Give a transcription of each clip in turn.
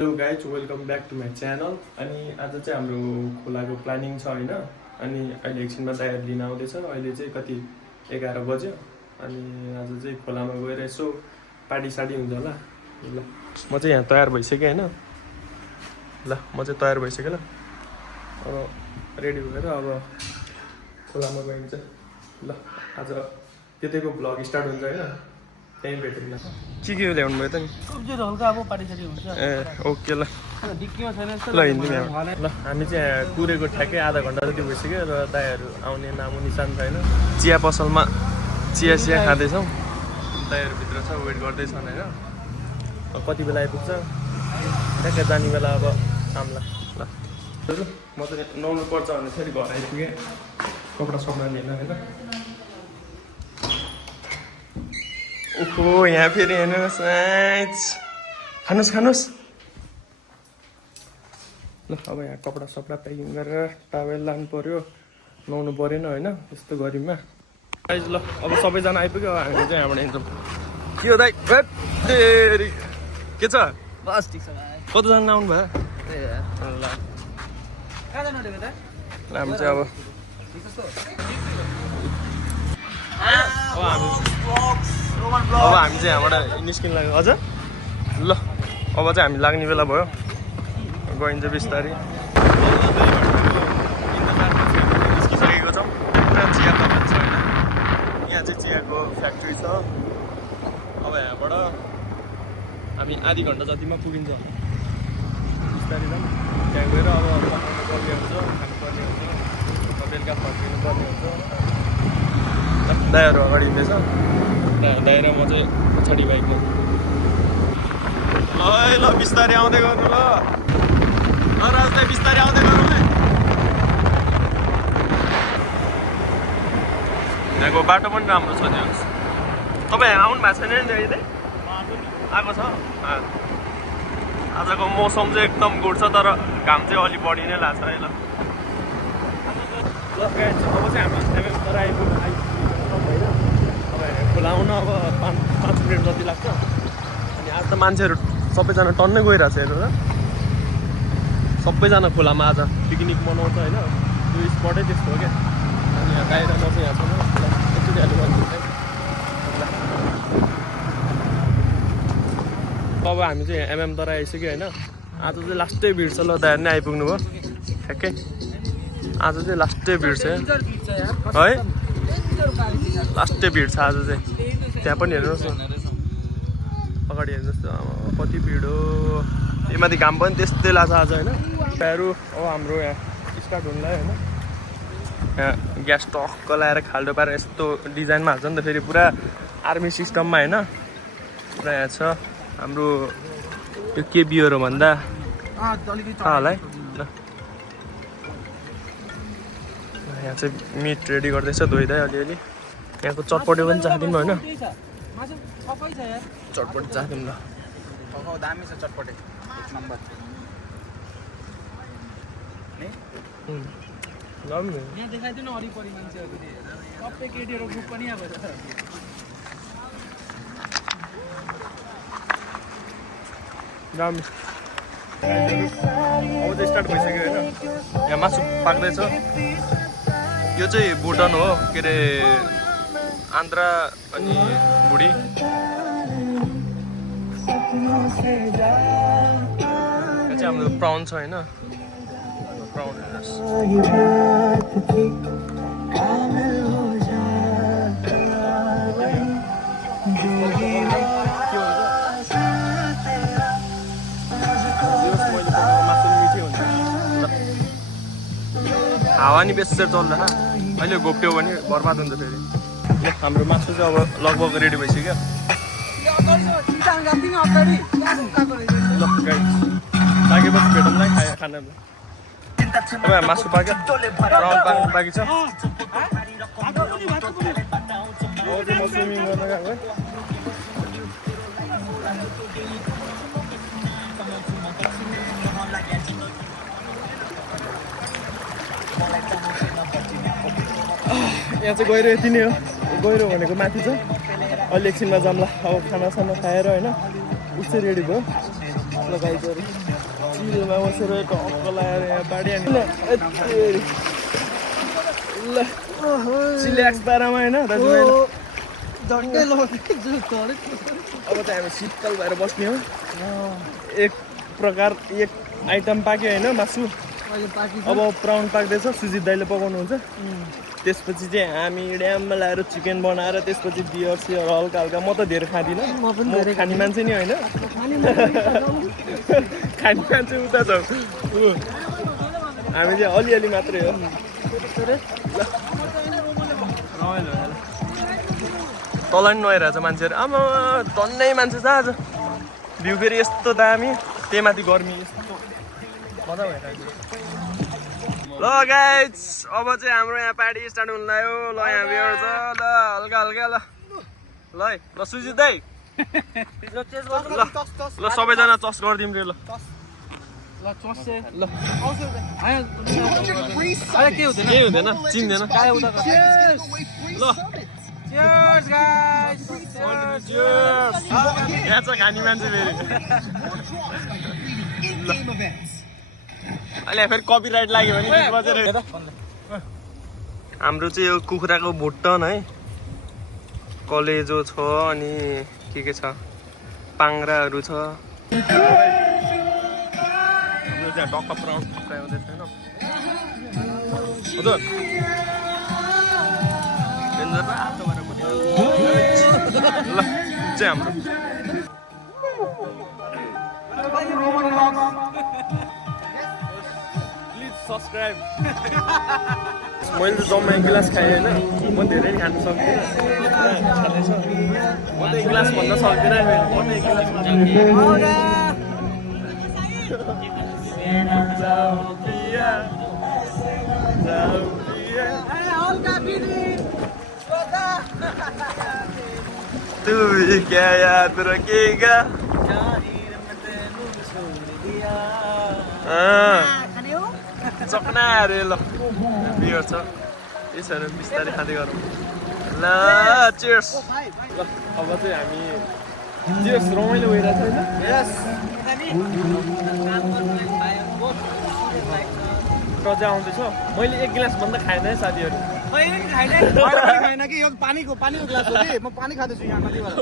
Hello guys welcome back to my channel. अनि आज चाहिँ हाम्रो खोलाको प्लानिङ छ होइन। अनि अहिले एकछिनमा तयार लिन आउँदैछ। अहिले चाहिँ कति 11 बज्यो। अनि आज चाहिँ खोलामा गएर यसो पार्टी सार्टी हुन्छ होला। ल म चाहिँ यहाँ तयार भइसकेँ होइन। ल म चाहिँ तयार भइसकेँ। ल अब रेडी भएर अब खोलामा गइन्छ। ल आज त्यतैको भ्लग स्टार्ट हुन्छ होइन। त्यहीँ भेटौँ न। के ल्याउनु भयो त नि? हल्का अब पार्टी सार्टी हुन्छ। ए ओके ल डिक्कीमा छैन ल हिँड्दिउँ। ल हामी चाहिँ यहाँ कुरेको ठ्याक्कै आधा घन्टा जति भइसक्यो र दाइहरू आउने नामो निशान छैन। चिया पसलमा चिया खाँदैछौँ। दाइहरू भित्र छ, वेट गर्दैछन् होइन। कति बेला आइपुग्छ ठ्याक्कै जाने बेला अब आउँला। ल म चाहिँ नुहाउनु पर्छ भने फेरि घर आइपुगेँ कपडा सपडा लिएर होइन। ओहो यहाँ फेरि हेर्नुहोस् खानुहोस्। ल अब यहाँ कपडा सपडा प्याकिङ गरेर टावेल लानु पऱ्यो, नुहाउनु परेन होइन यस्तो गरिबमा। ल अब सबैजना आइपुग्यो। हामी चाहिँ यहाँबाट हिँड्छौँ। के हो दाइ? के छ? बस ठिक छ भाइ। कतिजना आउनु भयो? ल कहाँ जानु आँटेको त? हामी चाहिँ अब हामी चाहिँ यहाँबाट निस्किन लाग्यो। अझ ल अब चाहिँ हामी लाग्ने बेला भयो। गइन्छ बिस्तारै। निस्किसकेको छौँ। पुरा चिया बगान छ होइन। यहाँ चाहिँ चियाको फ्याक्ट्री छ। अब यहाँबाट हामी आधी घन्टा जतिमा पुगिन्छ। बिस्तारै जाउँ। त्यहाँ गएर अब पकाउनु पर्ने हुन्छ, खानुपर्ने हुन्छ, बेलुका फर्किनु पर्ने हुन्छ। दाइहरू अगाडि हिँड्दैछ। दाइ र म चाहिँ पछाडि बाइकमा। ल बिस्तारै आउँदै गर्नु ल। राजलाई बिस्तारै आउँदै गर्नु है। यहाँको बाटो पनि राम्रो छ। त्यहाँ तपाईँ आउनु भएको छैन नि अहिले? आएको छ। आजको मौसम चाहिँ एकदम गुड छ, तर घाम चाहिँ अलि बढी नै लाग्छ है। ल अब चाहिँ हामी तर आइपुग्नु होइन। अब खोला आउन अब 5 मिनट जति लाग्छ। अनि आज त मान्छेहरू सबैजना टन्नै गइरहेको छ हेर्नु त। सबैजना खोलामा आज पिकनिक मनाउँछ होइन। त्यो स्पटै त्यस्तो हो क्या। अनि यहाँ गाई र म चाहिँ यहाँ छैन। एकचोटि हाल्नु भन्छु। अब हामी चाहिँ एमएम तर आइसक्यो होइन। आज चाहिँ लास्टै भिड छ। ल दाइहरू नै आइपुग्नु भयो ठ्याक्कै। आज चाहिँ लास्टै भिड छ है। लास्टै भिड छ आज चाहिँ। त्यहाँ पनि हेर्नुहोस् न, अगाडि हेर्नुहोस् न कति भिड हो। यहाँमाथि घाम पनि त्यस्तै लाग्छ आज होइन। त्यहाँहरू अब हाम्रो यहाँ स्टार्ट हुनु लाग्यो होइन। यहाँ ग्यास टक्क लगाएर खाल्डो पारेर यस्तो डिजाइनमा हाल्छ नि त। फेरि पुरा आर्मी सिस्टममा होइन। पुरा यहाँ छ हाम्रो यो के बियर हो भन्दा थाहा होला है। ल यहाँ चाहिँ मिट रेडी गर्दैछ धोइँदै अलिअलि। यहाँको चटपटे पनि चाखिदिउँ होइन। चटपटे चाखिदिउँ ल। दामी छ चटपटे एक नम्बर। यहाँ देखाइदिनु न वरिपरि मान्छेहरू सबै केटीहरू ग्रुप पनि आएको छ। दामी अब चाहिँ स्टार्ट भइसक्यो होइन। यहाँ मासु पाक्दैछ। यो चाहिँ भुटान हो के अरे आन्ध्रा अनि बुढी। यहाँ चाहिँ हाम्रो प्राउन छ होइन। प्राउन हावा नि बेसी चल्दा अहिले घोप्ट्यो भने बर्बाद हुन्छ फेरि। हाम्रो मासु चाहिँ अब लगभग रेडी भइसक्यो। ल पाकेपछि भेटौँला खाना। अब मासु पाक्यो, राउन्ड पाक्नु बाँकी छ। म स्विमिङ गर्न गएको है। यहाँ चाहिँ गहिरो यति नै हो। गहिरो भनेको माथि छ। अहिले एकछिनमा जाम्ला अब खानासाना खाएर होइन। उसै रेडी भयो ल गाइजहरू। चिलमा बसेर टक्क लगाएर यहाँ पाडी अनि ल चिल्याक्स पारामा होइन दाजुभाइ अब चाहिँ हामी शीतल भएर बस्ने हो एक प्रकार एक आइटम पाक्यो होइन मासु अब प्राउन पाक्दैछ सुजित दाइले पकाउनुहुन्छ त्यसपछि चाहिँ हामी ड्याममा लगाएर चिकन बनाएर त्यसपछि बियर सियर हल्का हल्का म त धेरै खाँदिनँ म खाने मान्छे नि होइन खाने मान्छे उता छ हामी चाहिँ अलिअलि मात्रै हो तल नि नआइरहेछ मान्छेहरू आमा टन्नै मान्छे छ आज भ्यू फेरि यस्तो दामी त्यही माथि गर्मी यस्तो मजा भइरहेको ल गाइज अब चाहिँ हाम्रो यहाँ पार्टी स्टार्ट हुन लाग्यो ल यहाँ बियर छ ल हल्का हल्का ल ल है ल सुजित दाइ ल सबैजना चस गरिदिउँ रे ल ल केही हुँदैन चिन्दैन ल यहाँ छ खाने मान्छे फेरि अहिले फेरि कपिराइट लाग्यो भने बजेर हाम्रो चाहिँ यो कुखुराको भुटन है कलेजो छ अनि के छ पाङ्राहरू छ टक्क प्राउन फ्राई हुँदैछ होइन हजुर ल चाहिँ हाम्रो प्लिज सब्सक्राइब मैले त जम्मा एक गिलास खाएँ होइन म धेरै खानु सक्दिनँ म त एक गिलास भन्न सक्दिनँ म त एक गिलास तू क्या याद रखेगा चक्ना अरे ल बियर छ यसहरू बिस्तारै खाँदै गरौँ ल चियर्स ल अब चाहिँ हामी चियर्स रमाइलो भइरहेको छ प्रजा आउँदैछ मैले एक गिलास भन्दा खाएन है साथीहरू खाएन कि यो पानीको ग्लास हो कि म पानी खाँदैछु यहाँ नदीबाट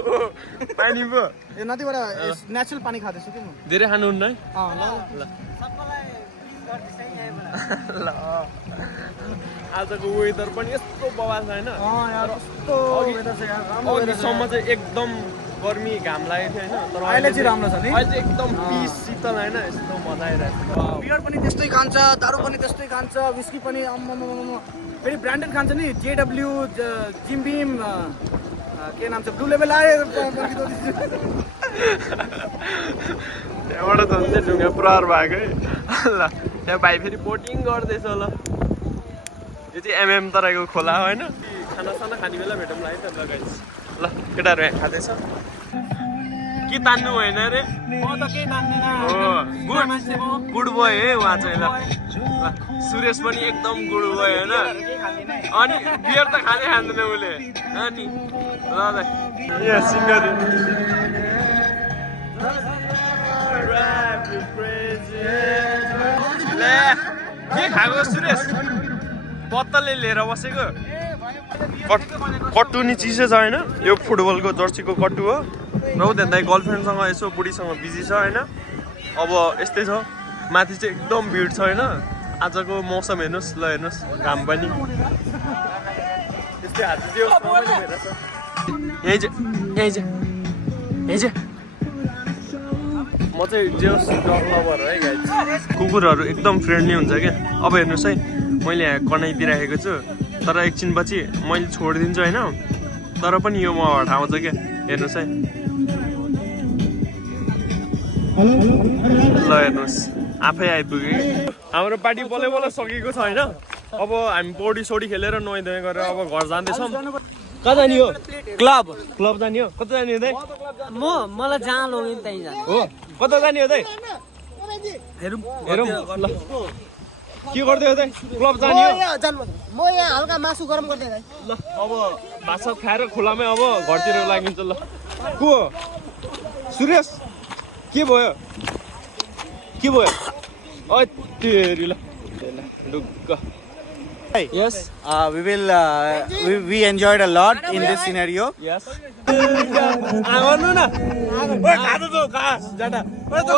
पानी पो ए नदीबाट नेचुरल पानी खाँदैछु कि म धेरै खानुहुन्न है ल ल आजको वेदर पनि यस्तो बवाल छ होइन अघिसम्म चाहिँ एकदम गर्मी घाम लागेको थियो होइन तर अहिले चाहिँ राम्रो छ नि अहिले चाहिँ एकदम पिस शीतल होइन यस्तो मजा आइरहेको छ बियर पनि त्यस्तै खान्छ दारू पनि त्यस्तै खान्छ विस्की पनि फेरि ब्रान्डेड खान्छ नि जेडब्ल्यू जिम बिम के नाम छ ब्लू लेभल आयो त्यहाँबाट झन् ढुङ्गा प्रहार भएको है ल त्यहाँ भाइ फेरि बोटिङ गर्दैछ ल यो चाहिँ एमएम तराईको खोला हो होइन खानासाना खाने बेला भेटौँला है त ल गाइस ल केटाहरू यहाँ खाँदैछ के तान्नु भएन रे गुड बोय है उहाँ चाहिँ ल सुरेश पनि एकदम गुड बोय होइन अनि बियर त खाँदै खाँदैन उसले अनि ल यहाँ सिङ्गर के खाएको सुरेश पत्तलले लिएर बसेको कट्टु नि चिसो छ होइन यो फुटबलको जर्सीको कट्टु हो र उता गर्लफ्रेन्डसँग यसो बुढीसँग बिजी छ होइन अब यस्तै छ माथि चाहिँ एकदम भिड छ होइन आजको मौसम हेर्नुहोस् ल हेर्नुहोस् घाम पनि यस्तै हात चाहिँ यहीँ चाहिँ म चाहिँ जेस डग लभर है गाइस कुकुरहरू एकदम फ्रेन्डली हुन्छ क्या अब हेर्नुहोस् है मैले यहाँ कनाइदिइराखेको छु तर एकछिनपछि मैले छोडिदिन्छु होइन तर पनि यो म हटाउँछ क्या हेर्नुहोस् है ल हेर्नुहोस् आफै आइपुग्यो हाम्रो पार्टी बल्लै बल्ल सकेको छ होइन अब हामी पौडी सौडी खेलेर नुहाइधुवाइ गरेर अब घर जाँदैछौँ कहाँ जाने हो क्लब जाने हो कता जाने हो दाइ मलाई जहाँ लग्यो नि त्यहीँ जाने हो कता जाने हो दाइ हेरौँ ल के गर्दै हो दाइ क्लब जाने हो म यहाँ हल्का मासु गरम गर्दै ल अब भात सात खाएर खुलामै अब घरतिर लागिन्छ ल को सुरेश के भयो के भयो ओ तेरी ल ढुक्क यस we enjoyed a lot in this scenario. यस आउनु न ओए खा त खा जाटा ओए त